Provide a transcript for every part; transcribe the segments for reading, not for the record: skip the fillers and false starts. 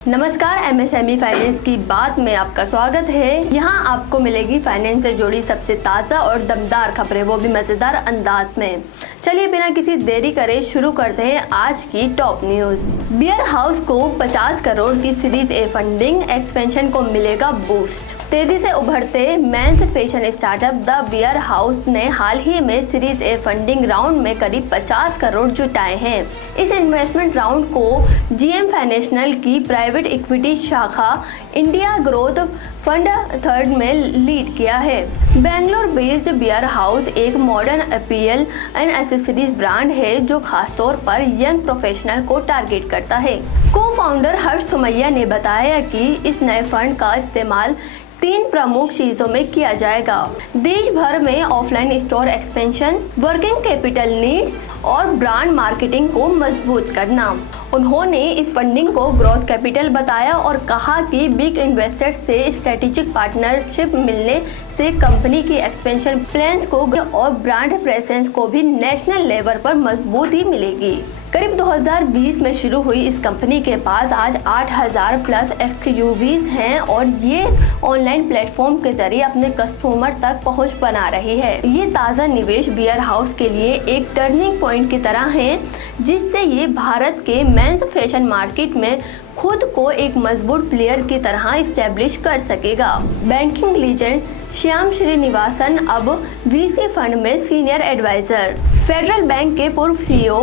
नमस्कार, MSME finance की बात में आपका स्वागत है। यहाँ आपको मिलेगी फाइनेंस से जुड़ी सबसे ताज़ा और दमदार खबरें, वो भी मज़ेदार अंदाज में। चलिए बिना किसी देरी करे शुरू करते हैं आज की टॉप न्यूज़। बियर हाउस को 50 करोड़ की सीरीज ए फंडिंग, एक्सपेंशन को मिलेगा बूस्ट। तेजी से उभरते men's fashion startup the Bear House ने हाल ही में सीरीज ए फंडिंग राउंड में करीब 50 करोड़ जुटाए हैं। इस इन्वेस्टमेंट राउंड को जीएम फाइनेंशियल की प्राइवेट इक्विटी शाखा इंडिया ग्रोथ फंड थर्ड में लीड किया है। बेंगलोर बेस्ड बियर हाउस एक modern appeal and accessories brand है जो खासतौर पर यंग प्रोफेशनल को टारगेट करता है। को फाउंडर हर्ष सुमैया ने बताया कि इस नए फंड का इस्तेमाल 3 प्रमुख चीजों में किया जाएगा: देश भर में offline store expansion, working capital needs और ब्रांड मार्केटिंग को मजबूत करना। उन्होंने इस फंडिंग को ग्रोथ कैपिटल बताया और कहा कि बिग इन्वेस्टर से स्ट्रेटेजिक पार्टनरशिप मिलने से कंपनी की एक्सपेंशन प्लान्स को और ब्रांड प्रेजेंस को भी नेशनल लेवल पर मजबूती मिलेगी। करीब 2020 में शुरू हुई इस कंपनी के पास आज 8000 प्लस एक्सयूवीज हैं और ये ऑनलाइन प्लेटफॉर्म के जरिए अपने कस्टमर तक पहुंच बना रही है। ये ताज़ा निवेश बियर हाउस के लिए एक टर्निंग पॉइंट की तरह है, जिससे ये भारत के मेंस फैशन मार्केट में खुद को एक मजबूत प्लेयर की तरह इस्टेब्लिश कर सकेगा। बैंकिंग लीजेंड श्याम श्रीनिवासन अब वीसी फंड में सीनियर एडवाइजर। फेडरल बैंक के पूर्व सीईओ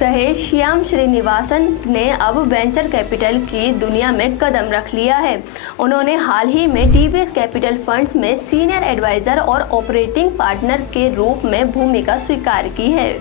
रहे श्याम श्रीनिवासन ने अब वेंचर कैपिटल की दुनिया में कदम रख लिया है। उन्होंने हाल ही में टीवीएस कैपिटल फंड्स में सीनियर एडवाइजर और ऑपरेटिंग पार्टनर के रूप में भूमिका स्वीकार की है।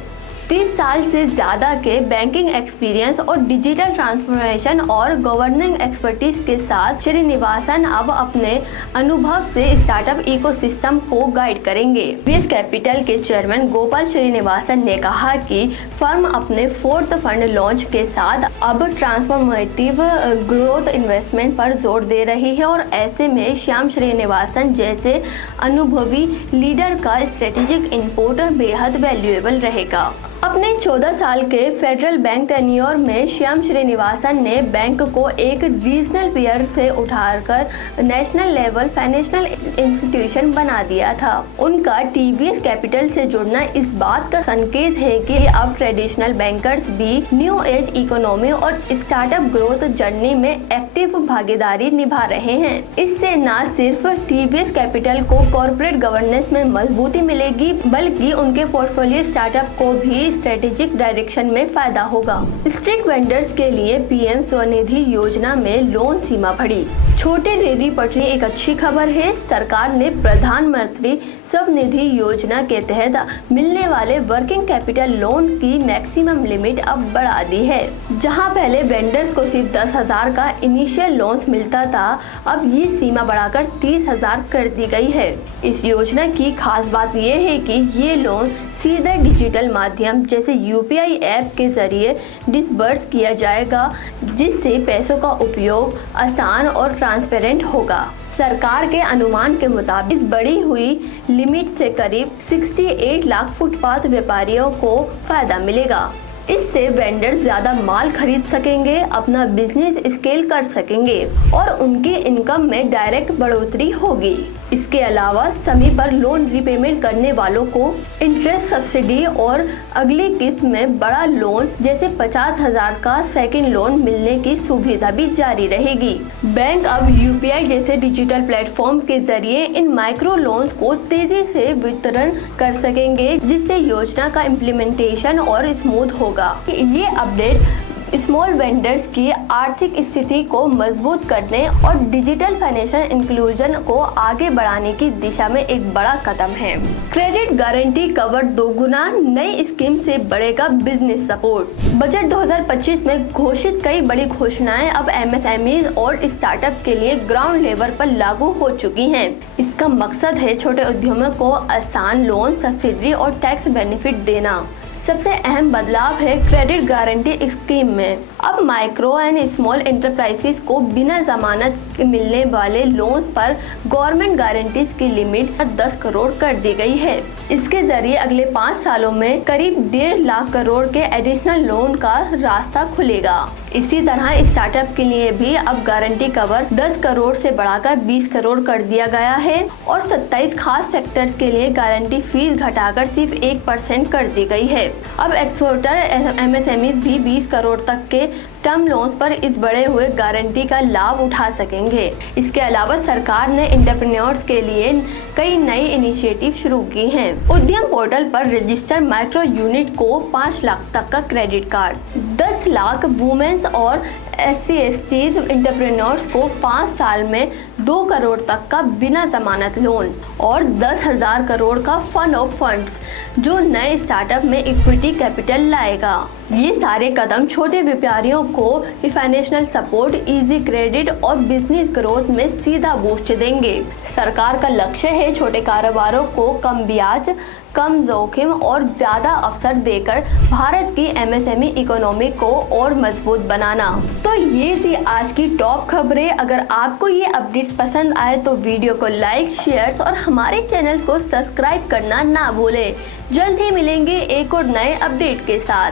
30 साल से ज़्यादा के बैंकिंग एक्सपीरियंस और डिजिटल ट्रांसफॉर्मेशन और गवर्निंग एक्सपर्टीज के साथ श्रीनिवासन अब अपने अनुभव से स्टार्टअप इकोसिस्टम को गाइड करेंगे। टीवीएस कैपिटल के चेयरमैन गोपाल श्रीनिवासन ने कहा कि फर्म अपने 4th फंड लॉन्च के साथ अब ट्रांसफॉर्मेटिव ग्रोथ इन्वेस्टमेंट पर जोर दे रही है और ऐसे में श्याम श्रीनिवासन जैसे अनुभवी लीडर का स्ट्रेटेजिक इनपुट बेहद वैल्यूएबल रहेगा। अपने 14 साल के फेडरल बैंक टेन्योर में श्याम श्रीनिवासन ने बैंक को एक रीजनल प्लेयर से उठाकर नेशनल लेवल फाइनेंशियल इंस्टीट्यूशन बना दिया था। उनका टीवीएस कैपिटल से जुड़ना इस बात का संकेत है कि अब ट्रेडिशनल बैंकर्स भी न्यू एज इकोनॉमी और स्टार्टअप ग्रोथ जर्नी में एक्टिव भागीदारी निभा रहे हैं। इससे न सिर्फ टीवीएस कैपिटल को कॉर्पोरेट गवर्नेंस में मजबूती मिलेगी, बल्कि उनके पोर्टफोलियो स्टार्टअप को भी स्ट्रेटेजिक डायरेक्शन में फायदा होगा। स्ट्रीट वेंडर्स के लिए पीएम स्वनिधि योजना में लोन सीमा बढ़ी। छोटे रेहड़ी पटरी एक अच्छी खबर है। सरकार ने प्रधानमंत्री स्वनिधि योजना के तहत मिलने वाले वर्किंग कैपिटल लोन की मैक्सिमम लिमिट अब बढ़ा दी है। जहां पहले वेंडर्स को सिर्फ 10,000 का इनिशियल लोन मिलता था, अब ये सीमा बढ़ाकर 30,000 कर दी गई है। इस योजना की खास बात यह है कि ये लोन सीधे डिजिटल माध्यम जैसे यूपीआई ऐप के जरिए डिसबर्स किया जाएगा, जिससे पैसों का उपयोग आसान और ट्रांसपेरेंट होगा। सरकार के अनुमान के मुताबिक इस बढ़ी हुई लिमिट से करीब 68 लाख फुटपाथ व्यापारियों को फायदा मिलेगा। इससे वेंडर ज्यादा माल खरीद सकेंगे, अपना बिजनेस स्केल कर सकेंगे और उनकी इनकम में डायरेक्ट बढ़ोतरी होगी। इसके अलावा समय पर लोन रीपेमेंट करने वालों को इंटरेस्ट सब्सिडी और अगली किस्त में बड़ा लोन जैसे 50,000 का सेकंड लोन मिलने की सुविधा भी जारी रहेगी। बैंक अब यूपीआई जैसे डिजिटल प्लेटफॉर्म के जरिए इन माइक्रो लोन्स को तेजी से वितरण कर सकेंगे, जिससे योजना का इम्प्लीमेंटेशन और स्मूथ होगा। ये अपडेट स्मॉल वेंडर्स की आर्थिक स्थिति को मजबूत करने और डिजिटल फाइनेंशियल इंक्लूजन को आगे बढ़ाने की दिशा में एक बड़ा कदम है। क्रेडिट गारंटी कवर दोगुना, नई स्कीम से बढ़ेगा बिजनेस सपोर्ट। बजट 2025 में घोषित कई बड़ी घोषणाएं अब एमएसएमई और स्टार्टअप के लिए ग्राउंड लेवल पर लागू हो चुकी हैं। इसका मकसद है छोटे उद्यमों को आसान लोन, सब्सिडी और टैक्स बेनिफिट देना। सबसे अहम बदलाव है क्रेडिट गारंटी स्कीम में। अब माइक्रो एंड स्मॉल एंटरप्राइजेस को बिना जमानत मिलने वाले लोन्स पर गवर्नमेंट गारंटीज की लिमिट 10 करोड़ कर दी गई है। इसके जरिए अगले 5 सालों में करीब 1.5 लाख करोड़ के एडिशनल लोन का रास्ता खुलेगा। इसी तरह स्टार्टअप के लिए भी अब गारंटी कवर 10 करोड़ से बढ़ाकर 20 करोड़ कर दिया गया है और 27 खास सेक्टर्स के लिए गारंटी फीस घटाकर सिर्फ 1% कर दी गई है। अब एक्सपोर्टर MSMEs भी 20 करोड़ तक के टर्म लोन्स पर इस बढ़े हुए गारंटी का लाभ उठा सकेंगे। इसके अलावा सरकार ने एंटरप्रेन्योर्स के लिए कई नई इनिशिएटिव शुरू की हैं। उद्यम पोर्टल पर रजिस्टर माइक्रो यूनिट को 5 लाख तक का क्रेडिट कार्ड, 10 लाख वुमेन्स और SC/STs एंटरप्रेन्योर्स को 5 साल में 2 करोड़ तक का बिना जमानत लोन और 10,000 करोड़ का फंड ऑफ फंड्स जो नए स्टार्टअप में इक्विटी कैपिटल लाएगा। ये सारे कदम छोटे व्यापारियों को फाइनेंशियल सपोर्ट, इजी क्रेडिट और बिजनेस ग्रोथ में सीधा बूस्ट देंगे। सरकार का लक्ष्य है छोटे कारोबारों को कम ब्याज, कम जोखिम और ज़्यादा अवसर देकर भारत की MSME इकोनॉमी को और मजबूत बनाना। तो ये थी आज की टॉप खबरें। अगर आपको ये अपडेट्स पसंद आए तो वीडियो को लाइक, शेयर और हमारे चैनल को सब्सक्राइब करना ना भूलें। जल्द ही मिलेंगे एक और नए अपडेट के साथ।